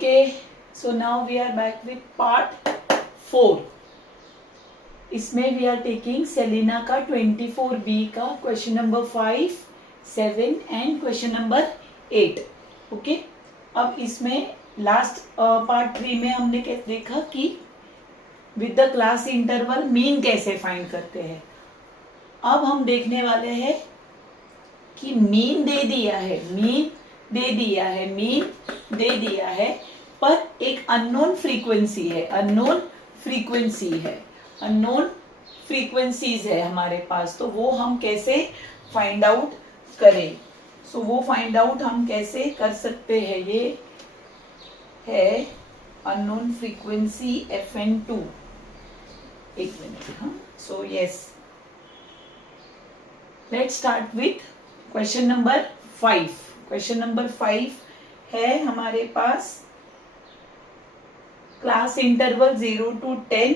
Okay, so now we are back with part 4. इसमें we are taking Selina का 24B का question number 5, 7 and question number 8. Okay, अब इसमें last part 3 में हमने देखा कि with the class interval mean कैसे फाइंड करते हैं. अब हम देखने वाले हैं कि मीन दे दिया है, पर एक अननोन फ्रीक्वेंसीज है हमारे पास. तो वो हम कैसे फाइंड आउट करें. वो फाइंड आउट हम कैसे कर सकते हैं. ये है अननोन फ्रीक्वेंसी FN2. एक मिनट. हाँ, so yes, let's start with question number 5. Question number 5 है हमारे पास क्लास इंटरवल 0 to 10.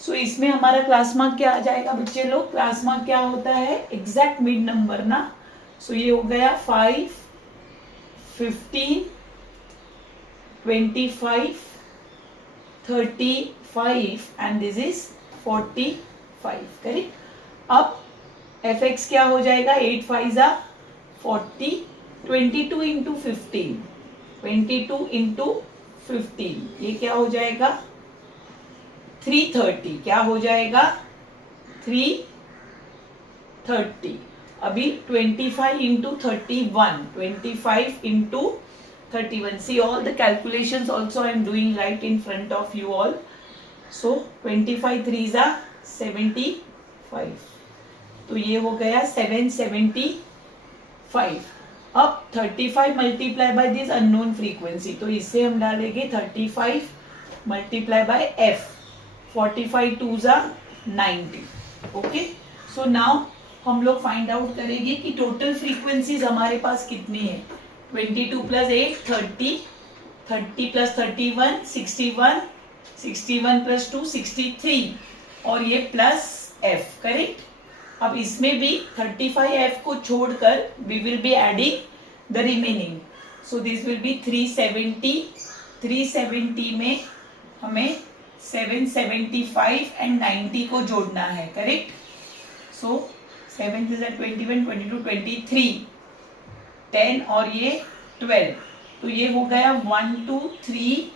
सो इसमें हमारा क्लास मार्क क्या आ जाएगा बच्चे लोग. क्लास मार्क क्या होता है, एग्जैक्ट मिड नंबर ना. सो ये हो गया 5, 15, 25, 35 एंड दिस इज 45. करेक्ट. अब fx क्या हो जाएगा, 8 5 40, 22 इंटू 15, 22 इंटू 15, ये क्या हो जाएगा 330. क्या हो जाएगा 330. अभी 25 into 31, 25 into 31. See all the calculations also I am doing right in front of you all. So 25 3 75. तो ये हो गया 775. अब 35 multiply by this unknown frequency. तो इससे हम डालेंगे 35 multiply by f. 45 2 90. Okay, so now हम लोग फाइंड आउट करेंगे कि टोटल फ्रीक्वेंसीज हमारे पास कितनी है. 22 प्लस 8 30, 30 प्लस 31 61, 61 प्लस 2 63 और ये प्लस f. करेक्ट. अब इसमें भी 35f को छोड़कर we will be adding the remaining. So this will be 370. 370 में हमें 775 एंड 90 को जोड़ना है. करेक्ट. सो 7 is 21, 22, 23, 10 और ये 12. तो ये हो गया 1 2 3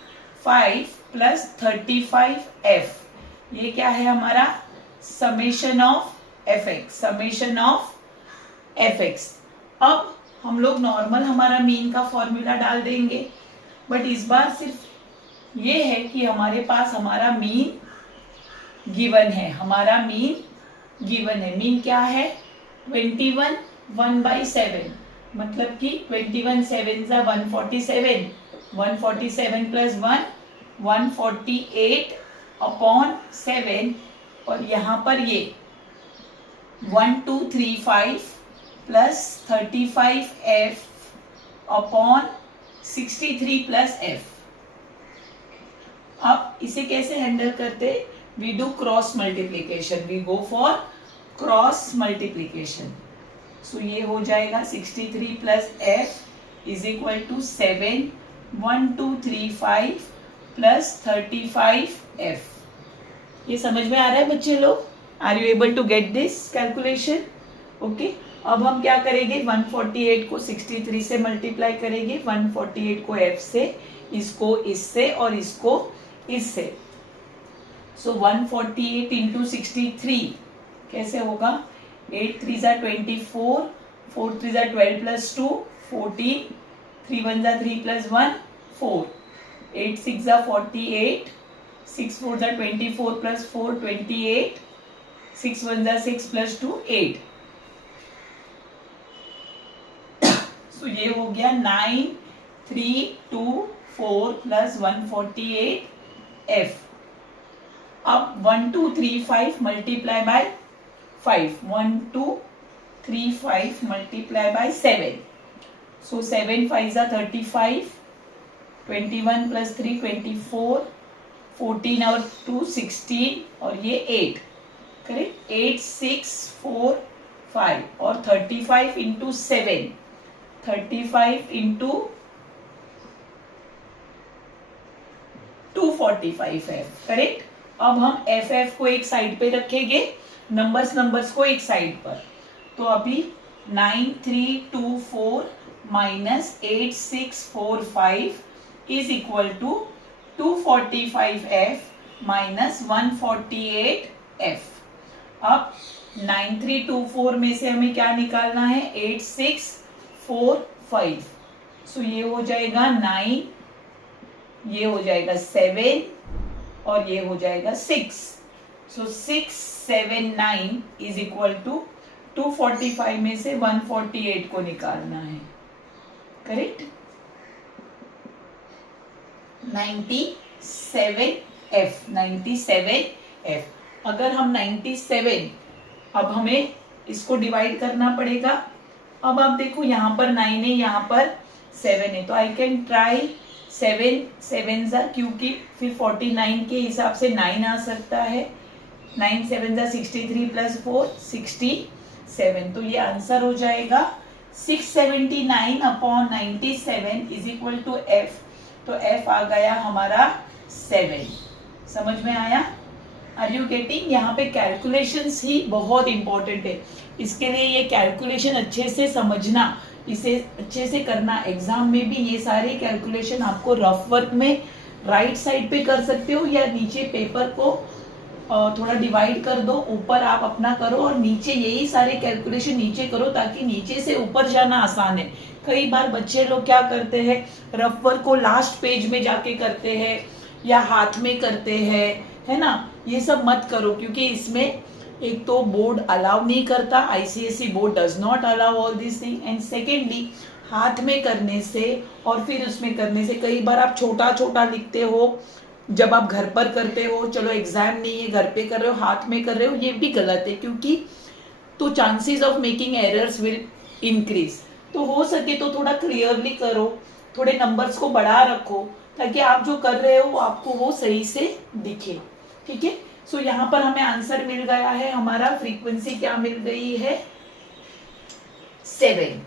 5 प्लस 35f. ये क्या है हमारा समेशन ऑफ fx. अब हम लोग नॉर्मल हमारा मीन का फॉर्मूला डाल देंगे, बट इस बार सिर्फ ये है कि हमारे पास हमारा मीन गिवन है. मीन क्या है 21 1/7, मतलब कि 21 7 147, 147 प्लस 1 148 अपॉन 7. और यहाँ पर ये 1235 plus 35f upon 63 plus f. अब इसे कैसे हैंडल करते, we do cross multiplication. We go for cross multiplication. So ये हो जाएगा 63 plus f is equal to 7 1235 plus 35f. ये समझ में आ रहा है बच्चे लोग. Are you able to get this calculation. Okay, अब हम क्या करेंगे 148 को 63 से मल्टीप्लाई करेंगे, 148 को f से, इसको इससे और इसको इससे. सो 148 इंटू 63 कैसे होगा, 8 3 24, 4 3 12 प्लस 2 14, 3 1 3 प्लस 1 4, 8 6 48, 6 4 24 प्लस 4 28, 6 1 6 प्लस 2 8. सो ये हो गया 9 3 2 4 प्लस 148 f. अब 1235 multiply by 5, 1235 multiply by 7. So 7 5 35, 21 plus 3 24, 14 और 2 16 और ये 8. करेक्ट. 8 6 4 5 और 35 इंटू 7, 35 इंटू 245f, करेक्ट। अब हम एफ को एक साइड पे रखेंगे, नंबर्स को एक साइड पर। तो अभी 9324 minus 8645 is equal to 245f minus 148f। अब 9324 में से हमें क्या निकालना है, 8645। सो ये हो जाएगा 9, ये हो जाएगा 7 और ये हो जाएगा 6। सो 679 इज इक्वल टू 245 में से 148 को निकालना है, करेक्ट। 97f। अगर हम 97, अब हमें इसको डिवाइड करना पड़ेगा। अब आप देखो यहाँ पर 9 है, यहाँ पर 7 है, तो आई कैन ट्राई 7 ज़ा, क्योंकि फिर 49 के हिसाब से 9 आ सकता है। 9 7 ज़ा 63 प्लस 4 67। तो ये आंसर हो जाएगा 679 upon 97 is equal to F. तो एफ आ गया हमारा 7। समझ में आया? Are you getting? यहाँ पे कैलकुलेशंस ही बहुत इंपॉर्टेंट है, इसके लिए ये कैलकुलेशन अच्छे से समझना, इसे अच्छे से करना। एग्जाम में भी ये सारे कैलकुलेशन आपको रफ वर्क में राइट साइड पे कर सकते हो, या नीचे पेपर को थोड़ा डिवाइड कर दो, ऊपर आप अपना करो और नीचे यही सारे कैलकुलेशन नीचे करो, ताकि नीचे से ऊपर जाना आसान है। कई बार बच्चे लोग क्या करते हैं, रफ वर्क को लास्ट पेज में जाके करते हैं या हाथ में करते हैं, है ना। ये सब मत करो, क्योंकि इसमें एक तो बोर्ड अलाउ नहीं करता, ICSE board does not allow all this thing, and secondly हाथ में करने से और फिर उसमें करने से कई बार आप छोटा छोटा लिखते हो जब आप घर पर करते हो। चलो एग्जाम नहीं है, घर पे कर रहे हो, हाथ में कर रहे हो, ये भी गलत है, क्योंकि तो chances of making errors will increase. तो हो सके तो थोड़ा क्लियरली करो, थोड़े नंबर्स को बढ़ा रखो, ताकि आप जो कर रहे हो आपको वो सही से दिखे, ठीक है। सो यहाँ पर हमें आंसर मिल गया है, हमारा फ्रीक्वेंसी क्या मिल गई है, 7।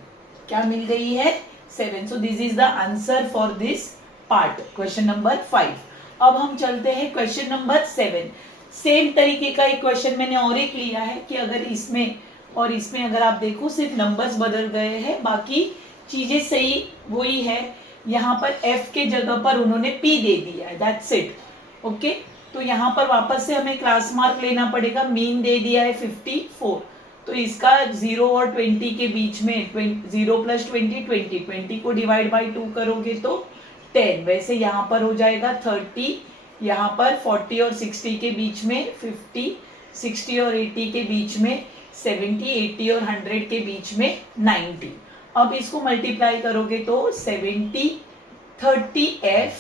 क्या मिल गई है, 7। सो this is the answer for this part, question number 5। अब हम चलते हैं क्वेश्चन नंबर 7। सेम तरीके का एक क्वेश्चन मैंने और एक लिया है कि अगर इसमें और इसमें अगर आप देखो सिर्फ नंबर्स बदल गए हैं, बाकी चीजें सही वही है। यहाँ पर f के जगह पर उन्होंने p दे दिया है, दैट्स इट, ओके। तो यहाँ पर वापस से हमें क्लास मार्क लेना पड़ेगा। मीन दे दिया है 54, तो इसका 0 और 20 के बीच में 0 प्लस 20 20 को डिवाइड बाई 2 करोगे तो 10। वैसे यहाँ पर हो जाएगा 30, यहाँ पर 40 और 60 के बीच में 50, 60 और 80 के बीच में 70, 80 और 100 के बीच में 90। अब इसको मल्टीप्लाई करोगे तो 70 30f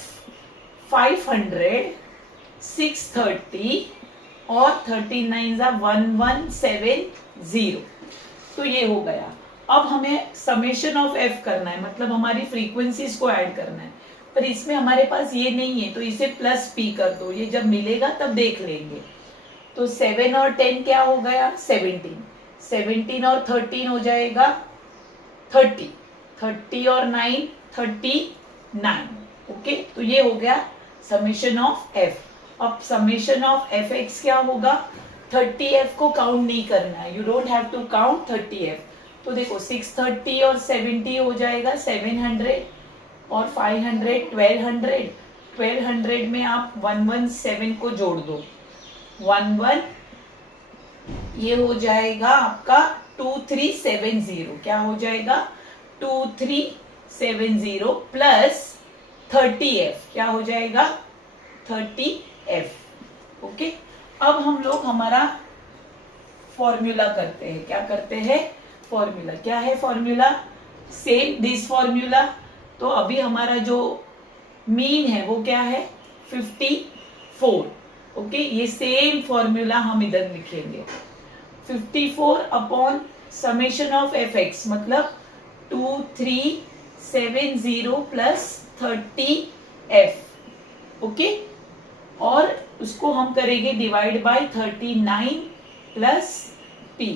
500 630 और 39 1170। तो ये हो गया। अब हमें समेशन ऑफ f करना है, मतलब हमारी फ्रीक्वेंसीज को ऐड करना है, पर इसमें हमारे पास ये नहीं है, तो इसे प्लस p कर दो, ये जब मिलेगा तब देख लेंगे। तो 7 और 10 क्या हो गया, 17, 17 और 13 हो जाएगा 30, 30 और 9 39, ओके। तो ये हो गया समेशन ऑफ f। अब समेशन ऑफ एफ एक्स क्या होगा, 30f को काउंट नहीं करना है, you don't have to count 30f। तो देखो 630 और 70 हो जाएगा 700 और 500 1200, 1200 में आप 117 को जोड़ दो, 11, ये हो जाएगा आपका 2370। क्या हो जाएगा, 2370 प्लस 30f, क्या हो जाएगा 30f, ओके। अब हम लोग हमारा फॉर्मूला करते हैं। क्या करते हैं, फॉर्मूला क्या है, फॉर्मूला सेम दिस फॉर्मूला। तो अभी हमारा जो मीन है वो क्या है 54, ओके। ये सेम फॉर्मूला हम इधर लिखेंगे, 54 upon summation of F x, मतलब 2370 प्लस 30f, ओके। और उसको हम करेंगे डिवाइड बाय 39 प्लस p।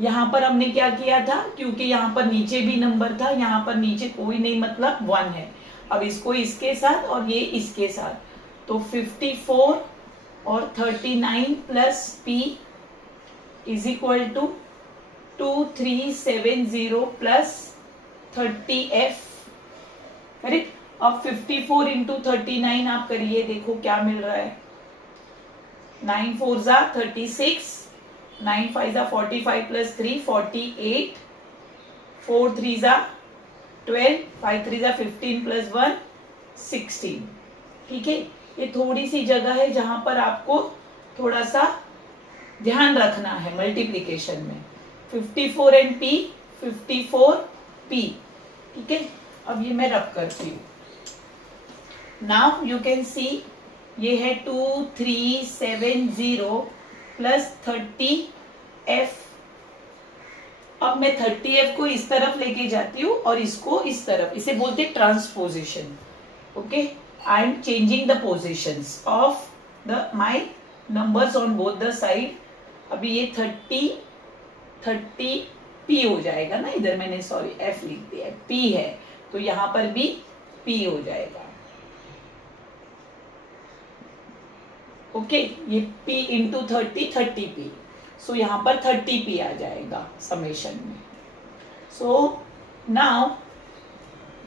यहाँ पर हमने क्या किया था, क्योंकि यहाँ पर नीचे भी नंबर था, यहाँ पर नीचे कोई नहीं, मतलब 1 है। अब इसको इसके साथ और ये इसके साथ, तो 54 और 39 plus P is equal to 2370 plus 30F, correct. अब 54 इंटू 39 आप करिए, देखो क्या मिल रहा है। 9 4 जा 36, 9 5 जा 45 प्लस 3 48, 4 3 जा 12, 5 3 जा 15 प्लस 1 16। ठीक है, ये थोड़ी सी जगह है जहां पर आपको थोड़ा सा ध्यान रखना है मल्टीप्लीकेशन में। 54 एंड P, 54 P, ठीक है। अब ये मैं रब करती हूँ। नाउ यू कैन सी ये है 2370 प्लस 30F। अब मैं 30F को इस तरफ लेके जाती हूँ और इसको इस तरफ, इसे बोलते हैं transposition. Okay, I am changing the positions of the my numbers on both the side. अभी ये 30 P हो जाएगा ना, इधर मैंने सॉरी F लिख दिया, P है तो यहां पर भी P हो जाएगा। ओके, ये P इंटू 30P, सो यहां पर 30P आ जाएगा समेशन में। सो नाउ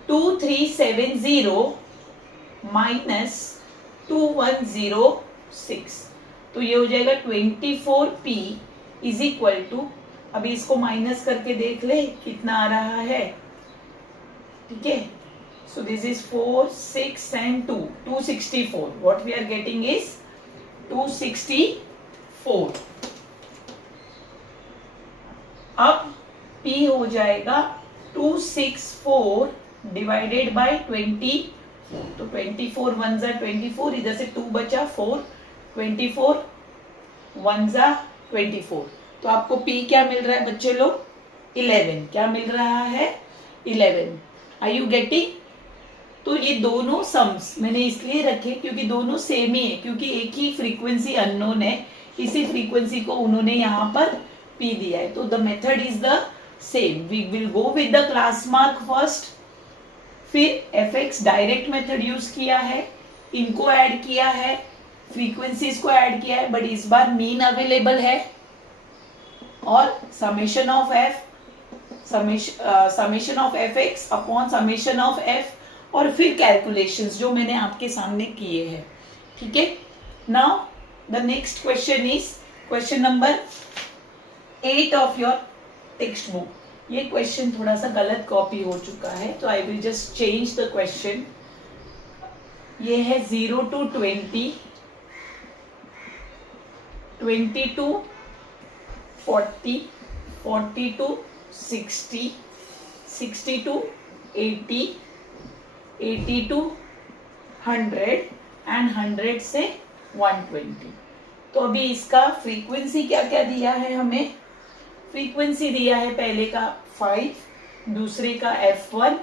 2370 माइनस 2106, तो ये हो जाएगा 24P इज इक्वल टू, अभी इसको माइनस करके देख ले कितना आ रहा है। ठीक है, so this is 4 6 and 2 264, what we are getting is 264। अब P हो जाएगा 264 डिवाइडेड बाय 20, तो 24 1 जा 24, इधर से 2 बचा 4, 24 1 जा 24, तो आपको P क्या मिल रहा है बच्चे लोग? 11। क्या मिल रहा है? 11। Are you getting? तो ये दोनों सम्स मैंने इसलिए रखे क्योंकि दोनों सेम ही है, क्योंकि एक ही फ्रीक्वेंसी अननोन है, इसी फ्रीक्वेंसी को उन्होंने यहाँ पर P दिया है, तो the method is the same. We will go with the class mark first, फिर fx डायरेक्ट मेथड यूज किया है, इनको ऐड किया है, फ्रीक्वेंसीज को ऐड किया है, बट इस बार मीन अवेलेबल है, और summation of fx upon summation of f, और फिर कैलकुलेशंस जो मैंने आपके सामने किए हैं। ठीक है, now the next question is question number 8 of your text book. ये क्वेश्चन थोड़ा सा गलत कॉपी हो चुका है, तो I will just change the question. ये है 0 to 20, 20 to 40, 40 to 60, 60 to 80, 80 to 100 and 100 से 120। तो अभी इसका फ्रीक्वेंसी क्या क्या दिया है हमें? फ्रीक्वेंसी दिया है पहले का 5, दूसरे का F1,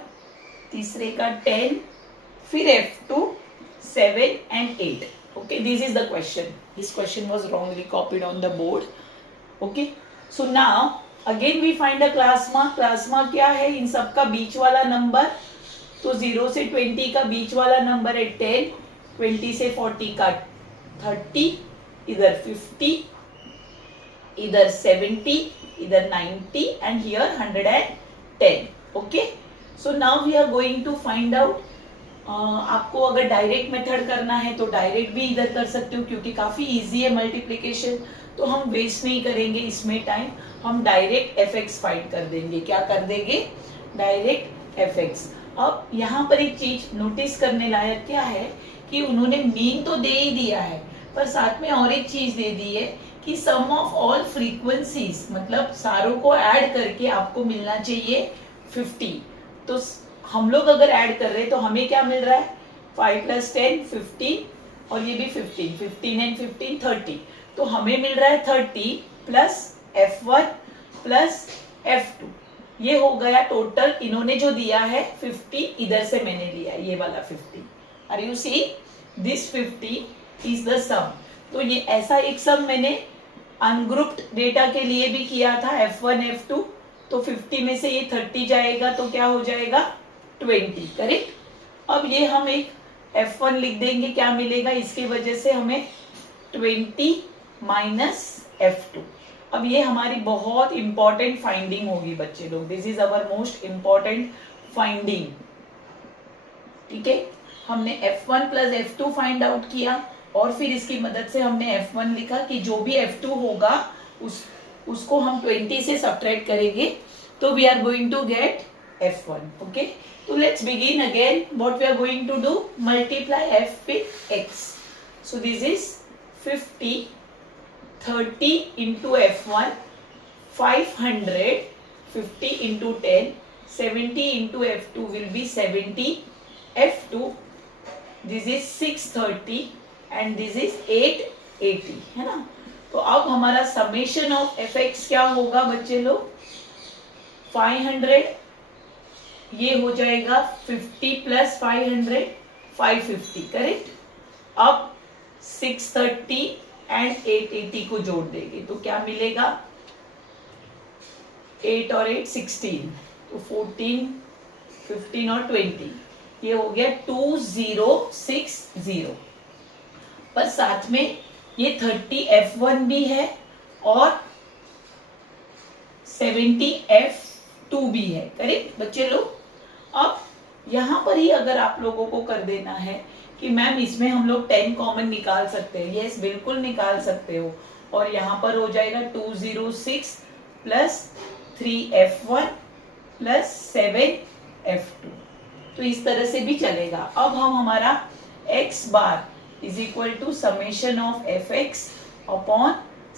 तीसरे का 10, फिर F2 7 and 8. Okay, this is the question. This question was wrongly copied on the board. Okay, so now again we find a class mark. Class mark क्या है? इन सब का बीच वाला नंबर, तो 0 से 20 का बीच वाला नंबर है 10, 20 से 40 का 30, इधर 50, इधर 70, इधर 90 and here 110. Okay, so now we are going to find out. आपको अगर डायरेक्ट मेथड करना है तो डायरेक्ट भी इधर कर सकते हो, क्योंकि काफ़ी इजी है मल्टीप्लिकेशन, तो हम वेस्ट नहीं करेंगे इसमें टाइम, हम डायरेक्ट fx फाइंड कर देंगे। क्या कर देंगे? Direct fx। अब यहाँ पर एक चीज नोटिस करने लायक क्या है कि उन्होंने मीन तो दे ही दिया है, पर साथ में और एक चीज दे दी है कि सम ऑफ ऑल फ्रीक्वेंसीज, मतलब सारों को ऐड करके आपको मिलना चाहिए 50। तो हम लोग अगर ऐड कर रहे हैं तो हमें क्या मिल रहा है? 5 + 10 15, और ये भी 15, 15 and 15 30, तो हमें मिल रहा है 30 प्लस F1 प्लस F2। ये हो गया टोटल, इन्होंने जो दिया है 50, इधर से मैंने लिया ये वाला 50। Are you see? This 50 is the sum. तो ये ऐसा एक सम मैंने अनग्रुप्ड डेटा के लिए भी किया था, F1 F2, तो 50 में से ये 30 जाएगा तो क्या हो जाएगा? 20, करेक्ट। अब ये हम एक F1 लिख देंगे, क्या मिलेगा इसकी वजह से हमें 20 माइनस F2। अब ये हमारी बहुत इंपॉर्टेंट फाइंडिंग होगी बच्चे लोग, this is our most important finding. ठीक है, हमने F1 plus F2 find out किया और फिर इसकी मदद से हमने F1 लिखा कि जो भी F2 होगा उसको हम 20 से सब्ट्रैक्ट करेंगे, तो we are going to get F1। Okay, तो let's begin again. What we are going to do, multiply F with X। So this is 50, 30 into F1, 500, 50 into 10, 70 into F2 will be 70, F2, this is 630 and this is 880, है ना। तो अब हमारा summation of Fx क्या होगा बच्चे लोग, 500, ये हो जाएगा 50 प्लस 500, 550, करेक्ट। अब 630 एंड 880 को जोड़ देंगे तो क्या मिलेगा, 8 और 8 16, तो 14, 15 और 20, ये हो गया 2060। पर साथ में ये 30 F1 भी है और 70 F2 भी है, करेक्ट बच्चे लोग। अब यहाँ पर ही अगर आप लोगों को कर देना है कि मैम इसमें हम लोग 10 कॉमन निकाल सकते हैं, यस बिल्कुल निकाल सकते हो। और यहाँ पर हो जाएगा 206 प्लस 3F1 प्लस 7F2, तो इस तरह से भी चलेगा। अब हम हमारा x bar is equal to summation of Fx upon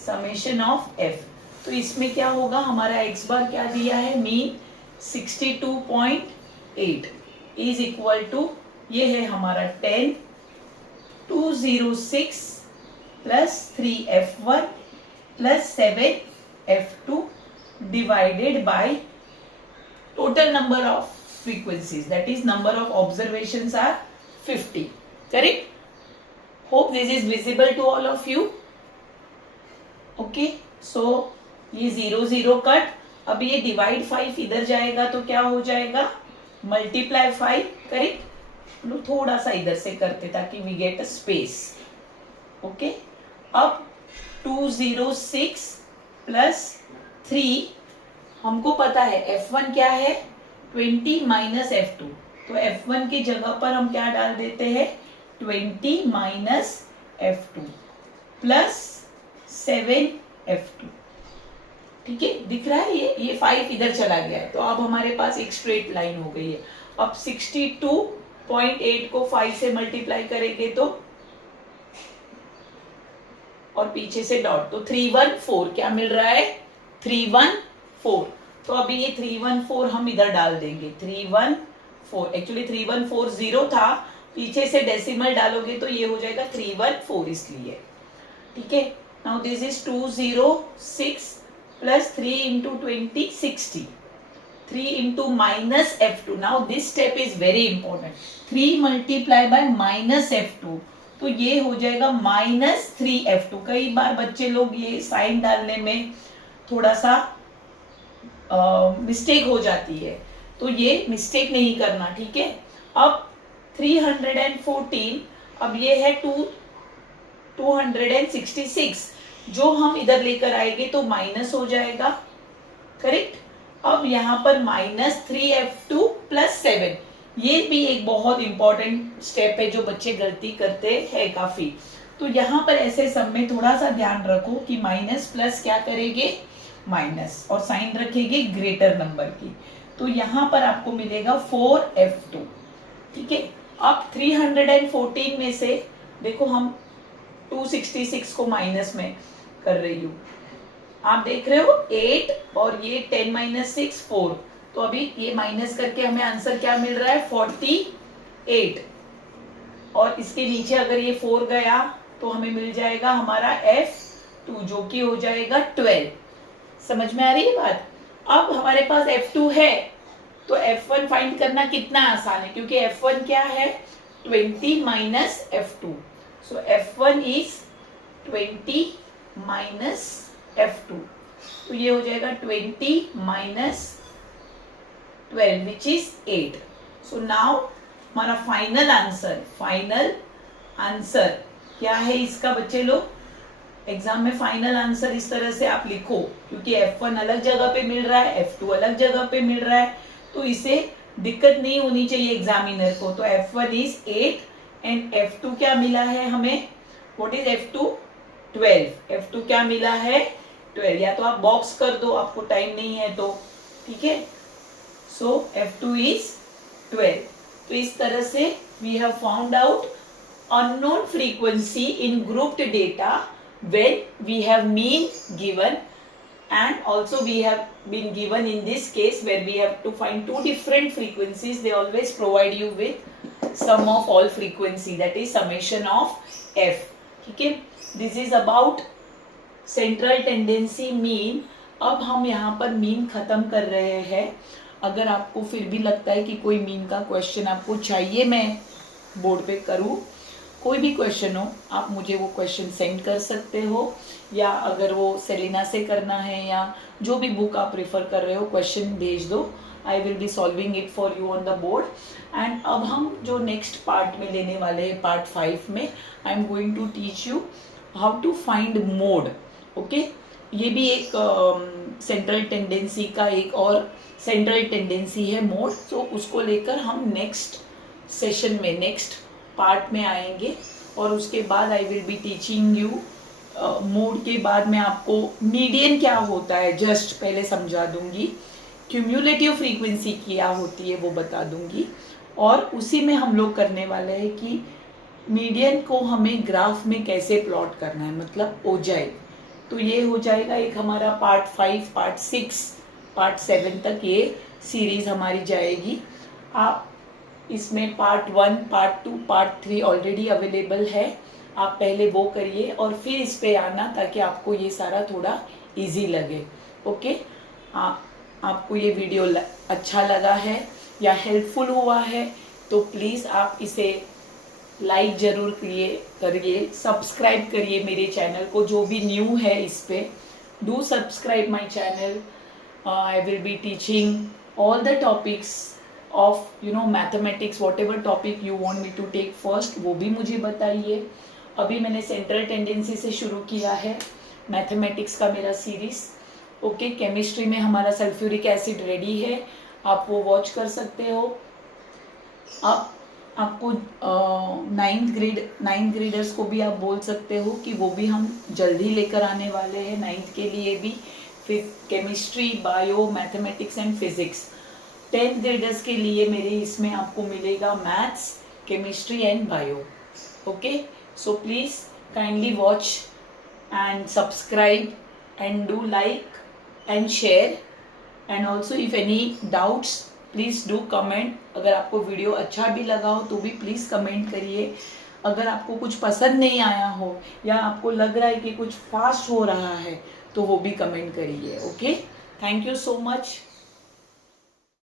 summation of F, तो इसमें क्या होगा, हमारा x बार क्या दिया है, मीन 62.8 इज इक्वल टू, ये है हमारा 10, 206 plus 3F1 plus 7F2 divided by total number of frequencies, that is number of observations are 50, correct? Hope this is visible to all of you. Okay, so ये 0 0 cut, अब ये divide 5 इधर जाएगा तो क्या हो जाएगा, मल्टीप्लाई 5, करेक्ट। थोड़ा सा इधर से करते ताकि we get a space. Okay, अब 206 प्लस 3, हमको पता है F1 क्या है, 20 माइनस F2, तो F1 की जगह पर हम क्या डाल देते हैं, 20 माइनस F2 प्लस 7F2। ठीक है, दिख रहा है, ये 5 इधर चला गया है, तो अब हमारे पास एक स्ट्रेट लाइन हो गई है। अब 62.8 को 5 से मल्टीप्लाई करेंगे तो, और पीछे से डॉट, तो 314 क्या मिल रहा है, 314। तो अभी ये 314 हम इधर डाल देंगे, 314, एक्चुअली 3140 था, पीछे से डेसिमल डालोगे तो ये हो जाएगा 314 इसलिए। ठीक है, now this is 206 plus 3 into 20 60, 3 into minus F2। Now this step is very important, 3 multiply by minus F2, तो ये हो जाएगा माइनस 3F2। कई बार बच्चे लोग ये साइन डालने में थोड़ा सा मिस्टेक हो जाती है, तो ये मिस्टेक नहीं करना, ठीक है। अब 314, अब ये है 266, जो हम इधर लेकर आएंगे तो माइनस हो जाएगा, करेक्ट। अब यहाँ पर माइनस 3F2 प्लस 7, ये भी एक बहुत इंपॉर्टेंट स्टेप है जो बच्चे गलती करते हैं काफी। तो यहाँ पर ऐसे सब में थोड़ा सा ध्यान रखो कि माइनस प्लस क्या करेंगे, माइनस, और साइन रखेंगे ग्रेटर नंबर की, तो यहाँ पर आपको मिलेगा 4F2। ठीक है, अब 314 में से देखो हम 266 को माइनस में कर रही हूँ, आप देख रहे हो 8 और ये 10 माइनस 6 4, तो अभी ये माइनस करके हमें आंसर क्या मिल रहा है, 48, और इसके नीचे अगर ये 4 गया तो हमें मिल जाएगा हमारा F2 जो कि हो जाएगा 12। समझ में आ रही है बात। अब हमारे पास F2 है तो F1 फाइंड करना कितना आसान है, क्योंकि F1 क्या है, 20 minus F2, so F1 is 20 minus F2, तो ये हो जाएगा 20 minus 12 which is 8। So now हमारा फाइनल आंसर क्या है इसका बच्चे लोग? एग्जाम में फाइनल आंसर इस तरह से आप लिखो, क्योंकि F1 अलग जगह पे मिल रहा है, F2 अलग जगह पे मिल रहा है, तो इसे दिक्कत नहीं होनी चाहिए एग्जामिनर को। तो F1 इज 8 एंड F2 क्या मिला है हमें? What is F2? 12। F2 क्या मिला है? 12। या तो आप बॉक्स कर दो, आपको टाइम नहीं है तो, ठीक है। So F2 is 12। तो इस तरह से we have found out unknown frequency in grouped data when we have mean given, and also we have been given in this case where we have to find two different frequencies. They always provide you with sum of all frequency, that is summation of f. ठीक है, this is about central tendency mean. अब हम यहाँ पर mean खत्म कर रहे हैं। अगर आपको फिर भी लगता है कि कोई मीन का क्वेश्चन आपको चाहिए मैं बोर्ड पे करूँ, कोई भी क्वेश्चन हो, आप मुझे वो क्वेश्चन सेंड कर सकते हो, या अगर वो सेलिना से करना है या जो भी बुक आप प्रेफर कर रहे हो, क्वेश्चन भेज दो। I will be solving it for you on the board. And अब हम जो नेक्स्ट पार्ट में लेने वाले हैं, पार्ट 5 में, I am going to teach you how to find mode. Okay, ये भी एक सेंट्रल टेंडेंसी का एक और सेंट्रल टेंडेंसी है मोड। तो उसको लेकर हम नेक्स्ट सेशन में, नेक्स्ट पार्ट में आएंगे। और उसके बाद I will be teaching you mode के बाद मैं आपको मीडियन क्या होता है जस्ट पहले समझा दूंगी, क्यूम्युलेटिव फ्रीक्वेंसी क्या होती है वो बता दूंगी, और उसी में हम लोग करने वाले हैं कि मीडियन को हमें ग्राफ में कैसे प्लॉट करना है, मतलब ओजाई। तो ये हो जाएगा एक हमारा पार्ट 5, पार्ट 6, पार्ट 7 तक ये सीरीज हमारी जाएगी। आप इसमें part 1, part 2, part 3 already available है, आप पहले वो करिए और फिर इस पे आना, ताकि आपको ये सारा थोड़ा इजी लगे। ओके, आपको ये वीडियो अच्छा लगा है या हेल्पफुल हुआ है तो प्लीज़ आप इसे लाइक ज़रूर करिए, सब्सक्राइब करिए मेरे चैनल को। जो भी न्यू है इस पे, do subscribe my channel. I will be teaching all the topics of mathematics, whatever topic you want me to take first, वो भी मुझे बताइए। अभी मैंने सेंट्रल टेंडेंसी से शुरू किया है मैथमेटिक्स का मेरा सीरीज। ओके, केमिस्ट्री में हमारा सल्फ्यूरिक एसिड रेडी है, आप वो वॉच कर सकते हो। आपको 9th ग्रेडर्स को भी आप बोल सकते हो कि वो भी हम जल्दी लेकर आने वाले हैं 9th के लिए भी। फिर chemistry, bio, mathematics and physics. 10th graders के लिए मेरे इसमें आपको मिलेगा maths, chemistry and bio. Okay, so please kindly watch and subscribe and do like and share, and also if any doubts please do comment. अगर आपको video अच्छा भी लगा हो तो भी प्लीज़ कमेंट करिए। अगर आपको कुछ पसंद नहीं आया हो या आपको लग रहा है कि कुछ फास्ट हो रहा है तो वो भी कमेंट करिए। Okay, thank you so much.